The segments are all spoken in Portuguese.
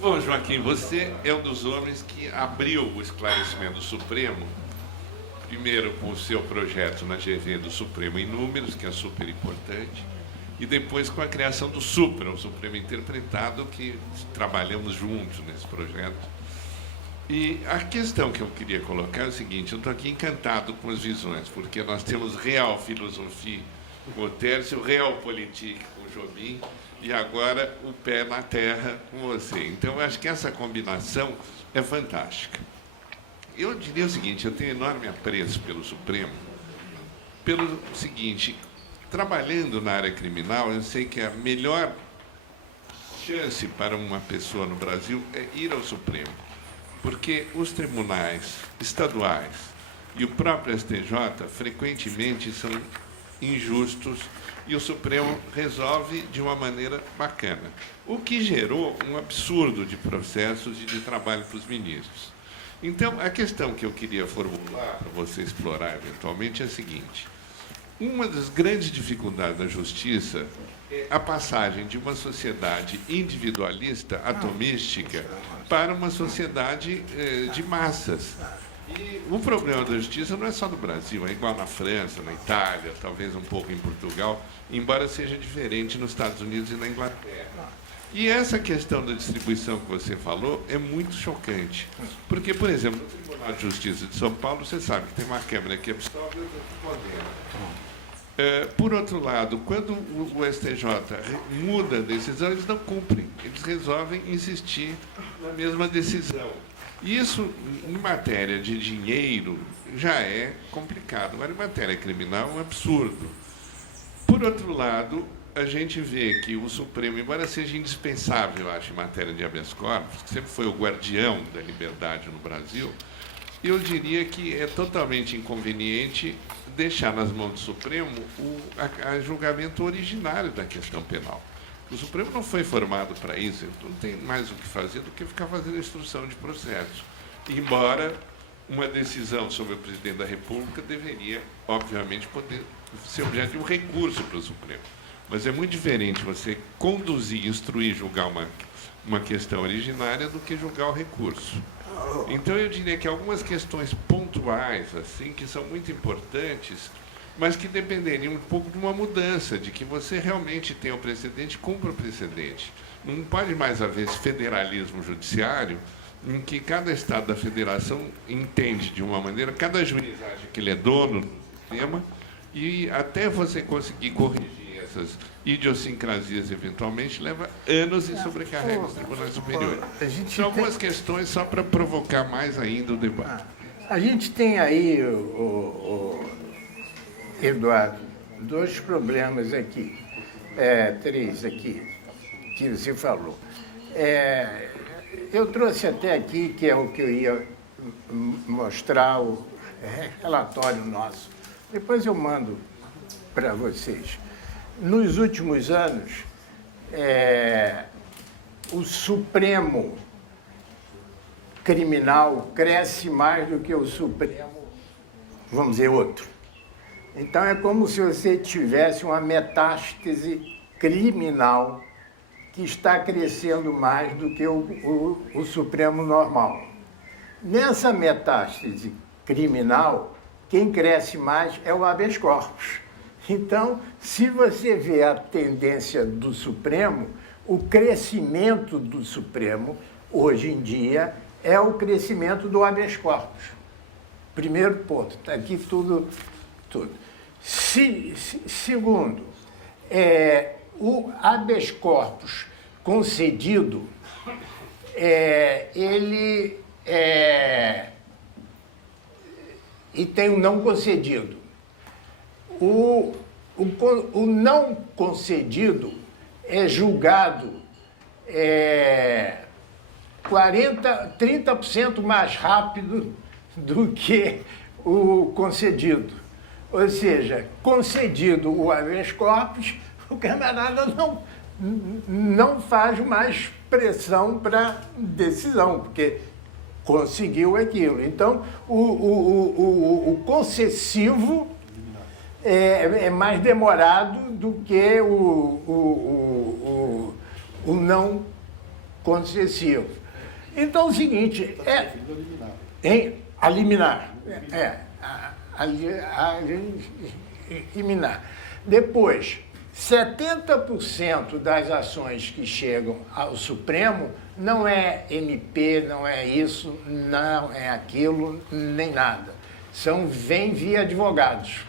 Bom, Joaquim, você é um dos homens que abriu o esclarecimento do Supremo, primeiro com o seu projeto na GV do Supremo em números, que é super importante, e depois com a criação do Supra, o Supremo Interpretado, que trabalhamos juntos nesse projeto. E a questão que eu queria colocar é o seguinte: eu estou aqui encantado com as visões, porque nós temos real filosofia com o Tércio, real politique com o Jobim, e agora o pé na terra com você. Então, eu acho que essa combinação é fantástica. Eu diria o seguinte: eu tenho enorme apreço pelo Supremo, pelo seguinte: trabalhando na área criminal, eu sei que a melhor chance para uma pessoa no Brasil é ir ao Supremo, porque os tribunais estaduais e o próprio STJ frequentemente são injustos e o Supremo resolve de uma maneira bacana, o que gerou um absurdo de processos e de trabalho para os ministros. Então, a questão que eu queria formular para você explorar eventualmente é a seguinte: uma das grandes dificuldades da justiça é a passagem de uma sociedade individualista, atomística, para uma sociedade de massas. E o problema da justiça não é só no Brasil, é igual na França, na Itália, talvez um pouco em Portugal, embora seja diferente nos Estados Unidos e na Inglaterra. E essa questão da distribuição que você falou é muito chocante. Porque, por exemplo, no Tribunal de Justiça de São Paulo, você sabe que tem uma Câmara que absolve e outra que condena. Por outro lado, quando o STJ muda a decisão, eles não cumprem. Eles resolvem insistir na mesma decisão. Isso, em matéria de dinheiro, já é complicado. Agora, em matéria criminal, é um absurdo. Por outro lado, a gente vê que o Supremo, embora seja indispensável, eu acho, em matéria de habeas corpus, que sempre foi o guardião da liberdade no Brasil, eu diria que é totalmente inconveniente deixar nas mãos do Supremo o julgamento originário da questão penal. O Supremo não foi formado para isso, não tem mais o que fazer do que ficar fazendo instrução de processo. Embora uma decisão sobre o presidente da República deveria, obviamente, poder ser objeto de um recurso para o Supremo. Mas é muito diferente você conduzir, instruir, julgar uma questão originária do que julgar o recurso. Então, eu diria que algumas questões pontuais, assim, que são muito importantes, mas que dependeriam um pouco de uma mudança, de que você realmente tenha o precedente, cumpra o precedente. Não pode mais haver esse federalismo judiciário em que cada estado da federação entende de uma maneira, cada juiz acha que ele é dono do sistema, e até você conseguir corrigir essas idiosincrasias, eventualmente, leva anos e sobrecarrega os tribunais superiores. São algumas questões só para provocar mais ainda o debate. A gente tem aí, Eduardo, dois problemas aqui, três aqui, que você falou. Eu trouxe até aqui, que é o que eu ia mostrar, o relatório nosso. Depois eu mando para vocês. Nos últimos anos, o Supremo Criminal cresce mais do que o Supremo, vamos dizer, outro. Então, é como se você tivesse uma metástase criminal que está crescendo mais do que o Supremo normal. Nessa metástase criminal, quem cresce mais é o habeas corpus. Então, se você vê a tendência do Supremo, o crescimento do Supremo, hoje em dia, é o crescimento do habeas corpus. Primeiro ponto, está aqui tudo. Segundo, o habeas corpus concedido, ele e tem o não concedido. O não concedido é julgado 30% mais rápido do que o concedido. Ou seja, concedido o habeas corpus, o camarada não faz mais pressão para decisão, porque conseguiu aquilo. Então, o concessivo é mais demorado do que o não concessivo. Então é o seguinte, a liminar. Liminar. Depois, 70% das ações que chegam ao Supremo não é MP, não é isso, não é aquilo, nem nada. Vem via advogados.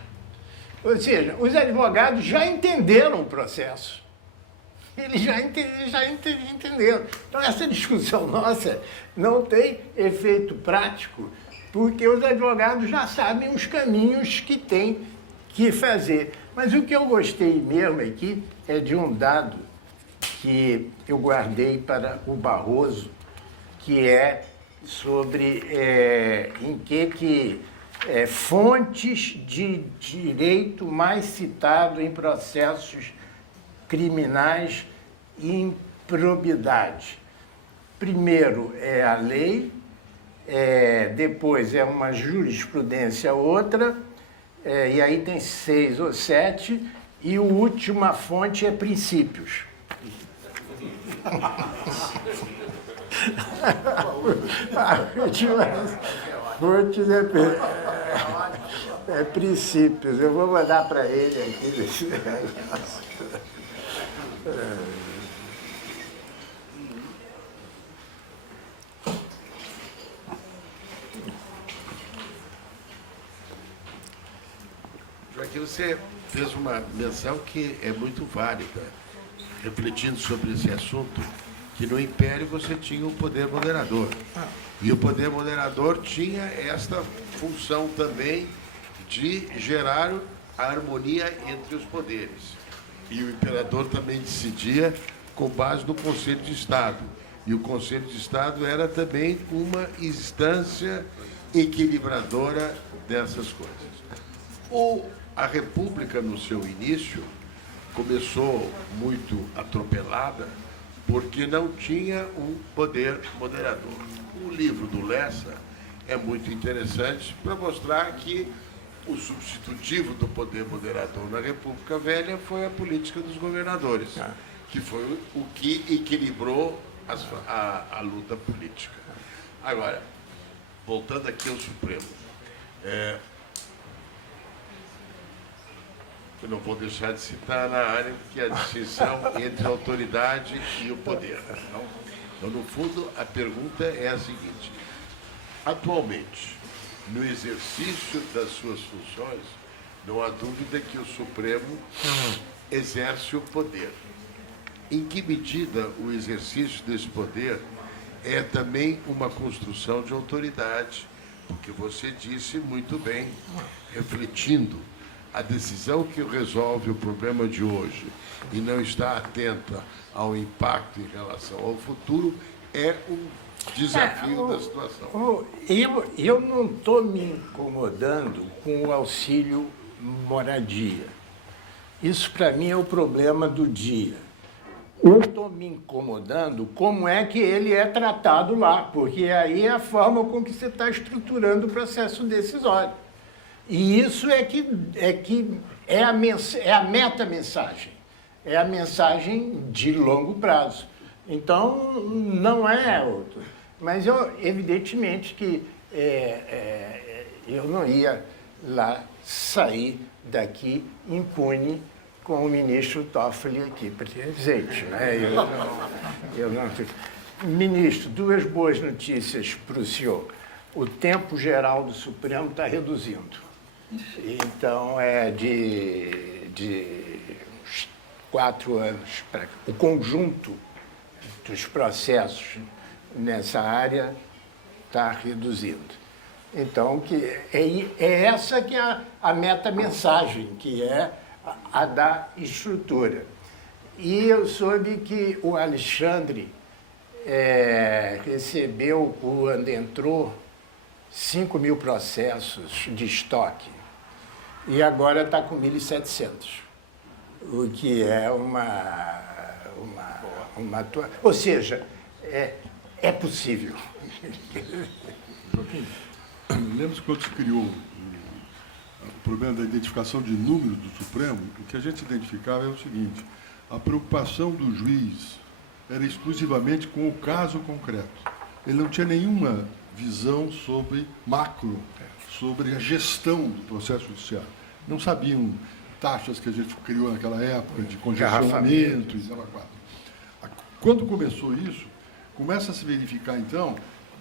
Ou seja, os advogados já entenderam o processo. Eles já entenderam. Então, essa discussão nossa não tem efeito prático, porque os advogados já sabem os caminhos que têm que fazer. Mas o que eu gostei mesmo aqui é de um dado que eu guardei para o Barroso, que é sobre fontes de direito mais citado em processos criminais e improbidade. Primeiro é a lei, depois é uma jurisprudência outra, e aí tem 6 ou 7, e a última fonte é princípios. A última fonte é princípios. Eu vou mandar para ele aqui desse negócio. Joaquim, você fez uma menção que é muito válida, refletindo sobre esse assunto, que no Império você tinha o poder moderador. E o poder moderador tinha esta função também de gerar a harmonia entre os poderes. E o imperador também decidia com base no Conselho de Estado. E o Conselho de Estado era também uma instância equilibradora dessas coisas. A República, no seu início, começou muito atropelada porque não tinha um poder moderador. O livro do Lessa é muito interessante para mostrar que o substitutivo do poder moderador na República Velha foi a política dos governadores, que foi o que equilibrou a luta política. Agora, voltando aqui ao Supremo, eu não vou deixar de citar na área que é a distinção entre a autoridade e o poder. Então, no fundo, a pergunta é a seguinte: atualmente, no exercício das suas funções, não há dúvida que o Supremo exerce o poder. Em que medida o exercício desse poder é também uma construção de autoridade? Porque você disse muito bem, refletindo, a decisão que resolve o problema de hoje e não está atenta ao impacto em relação ao futuro é um desafio da situação. Eu não estou me incomodando com o auxílio moradia. Isso, para mim, é o problema do dia. Eu estou me incomodando como é que ele é tratado lá, porque aí é a forma com que você está estruturando o processo decisório. E isso é a meta-mensagem, é a mensagem de longo prazo. Então, não é outro. Mas, evidentemente, que eu não ia lá sair daqui impune com o ministro Toffoli aqui presente. Né? Ministro, 2 boas notícias para o senhor. O tempo geral do Supremo está reduzindo. Então, é de uns 4 anos para cá. O conjunto dos processos nessa área está reduzindo. Então, é essa que é a meta-mensagem, que é a da estrutura. E eu soube que o Alexandre recebeu, quando entrou, 5.000 processos de estoque. E agora está com 1.700, o que é uma ou seja, é possível. Lembra-se quando se criou o problema da identificação de números do Supremo? O que a gente identificava é o seguinte: a preocupação do juiz era exclusivamente com o caso concreto. Ele não tinha nenhuma visão sobre macro, sobre a gestão do processo judiciário. Não sabiam taxas que a gente criou naquela época de congestionamento e sei lá quatro. Quando começou isso, começa a se verificar então,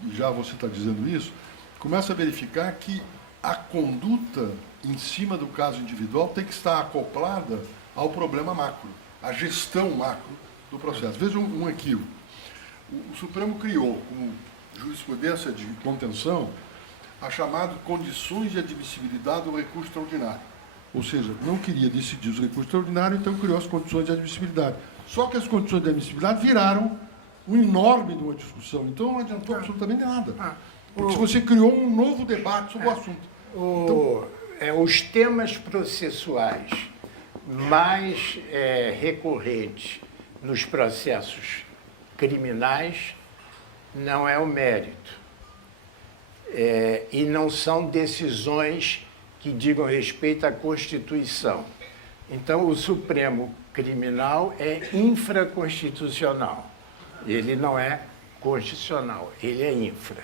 e já você está dizendo isso, começa a verificar que a conduta em cima do caso individual tem que estar acoplada ao problema macro, à gestão macro do processo. Veja um equívoco. O Supremo criou, como jurisprudência de contenção, a chamada condições de admissibilidade do recurso extraordinário. Ou seja, não queria decidir os recursos extraordinários, então criou as condições de admissibilidade. Só que as condições de admissibilidade viraram um enorme de uma discussão. Então não adiantou absolutamente nada. Porque você criou um novo debate sobre o assunto. Os temas processuais mais recorrentes nos processos criminais não é o mérito. E não são decisões que digam respeito à Constituição. Então, o Supremo Criminal é infraconstitucional. Ele não é constitucional, ele é infra.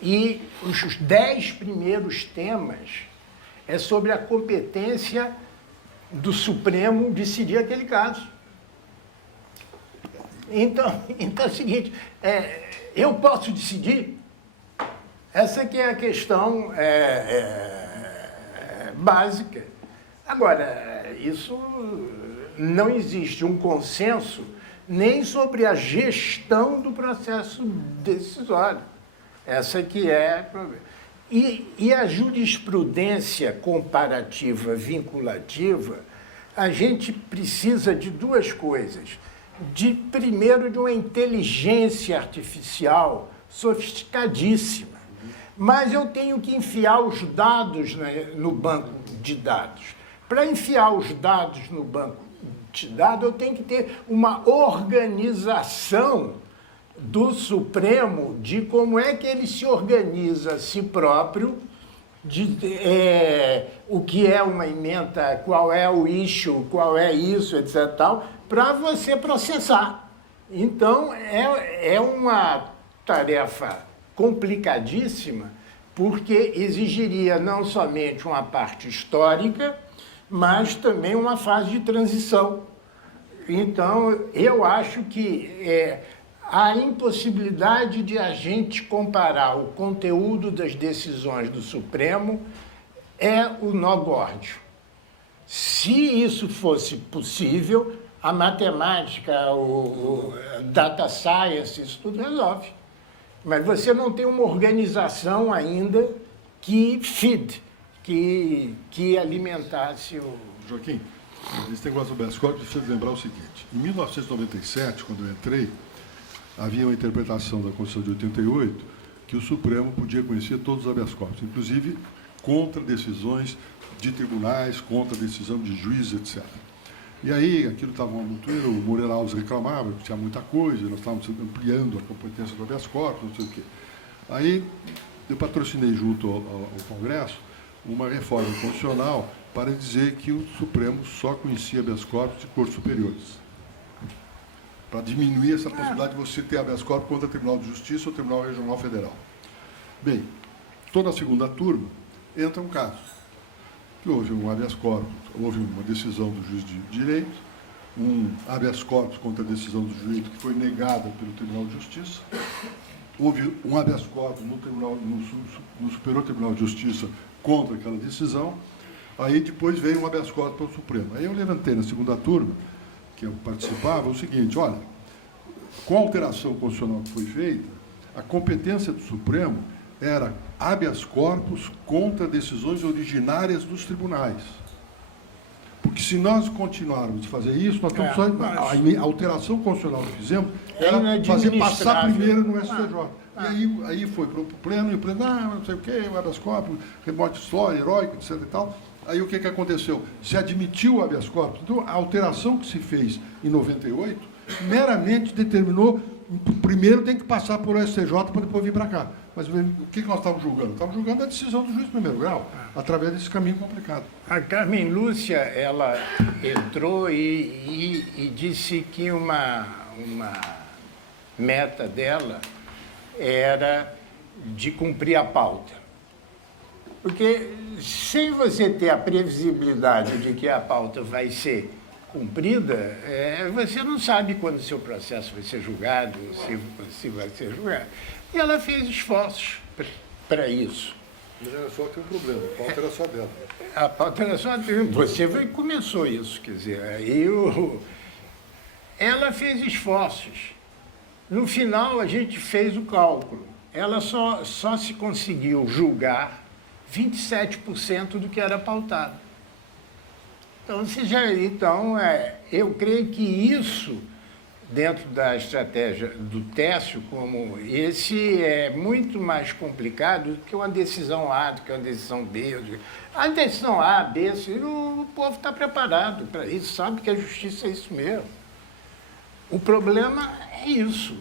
E os 10 primeiros temas é sobre a competência do Supremo decidir aquele caso. Então é o seguinte, eu posso decidir? Essa que é a questão básica. Agora, isso não existe um consenso nem sobre a gestão do processo decisório. Essa que é o problema. E a jurisprudência comparativa vinculativa, a gente precisa de duas coisas. Primeiro, de uma inteligência artificial sofisticadíssima. Mas eu tenho que enfiar os dados no banco de dados. Para enfiar os dados no banco de dados, eu tenho que ter uma organização do Supremo de como é que ele se organiza a si próprio, o que é uma ementa, qual é o issue, qual é isso, etc. Para você processar. Então, é uma tarefa complicadíssima, porque exigiria não somente uma parte histórica, mas também uma fase de transição. Então, eu acho que a impossibilidade de a gente comparar o conteúdo das decisões do Supremo é o nó górdio. Se isso fosse possível, a matemática, o data science, isso tudo resolve. Mas você não tem uma organização ainda que alimentasse o... Joaquim, esse negócio do habeas corpus precisa lembrar o seguinte. Em 1997, quando eu entrei, havia uma interpretação da Constituição de 88 que o Supremo podia conhecer todos os habeas corpus, inclusive contra decisões de tribunais, contra decisão de juízes, etc. E aí, aquilo estava uma montoeira, o Moreira Alves reclamava que tinha muita coisa, nós estávamos ampliando a competência do habeas corpus, não sei o quê. Aí, eu patrocinei junto ao Congresso uma reforma constitucional para dizer que o Supremo só conhecia habeas corpus de cortes superiores, para diminuir essa possibilidade de você ter habeas corpus contra o Tribunal de Justiça ou o Tribunal Regional Federal. Bem, toda a segunda turma entra um caso, que houve um habeas corpus, houve uma decisão do juiz de direito, um habeas corpus contra a decisão do direito que foi negada pelo Tribunal de Justiça, houve um habeas corpus no Superior Tribunal de Justiça contra aquela decisão, aí depois veio um habeas corpus para o Supremo. Aí eu levantei na segunda turma, que eu participava, o seguinte, olha, com a alteração constitucional que foi feita, a competência do Supremo era habeas corpus contra decisões originárias dos tribunais. Porque se nós continuarmos a fazer isso, nós estamos a alteração constitucional que fizemos era fazer passar primeiro no STJ. E aí foi para o pleno, e o pleno, não sei o quê, habeas corpus, remote história, heróico, etc. e tal. Aí o que aconteceu? Se admitiu o habeas corpus. Então, a alteração que se fez em 98 meramente determinou, primeiro tem que passar por STJ para depois vir para cá. Mas o que nós estávamos julgando? Estávamos julgando a decisão do juiz de primeiro grau, através desse caminho complicado. A Carmen Lúcia, ela entrou e disse que uma meta dela era de cumprir a pauta. Porque sem você ter a previsibilidade de que a pauta vai ser cumprida, você não sabe quando o seu processo vai ser julgado, se vai ser julgado. E ela fez esforços para isso. Mas era só que um problema, a pauta era só dela. A pauta era só dele. Começou isso, quer dizer, ela fez esforços. No final, a gente fez o cálculo. Ela só se conseguiu julgar 27% do que era pautado. Então, eu creio que isso, dentro da estratégia do Técio, como esse é muito mais complicado do que uma decisão A, do que uma decisão B. A decisão A, B, o povo está preparado para isso, sabe que a justiça é isso mesmo. O problema é isso.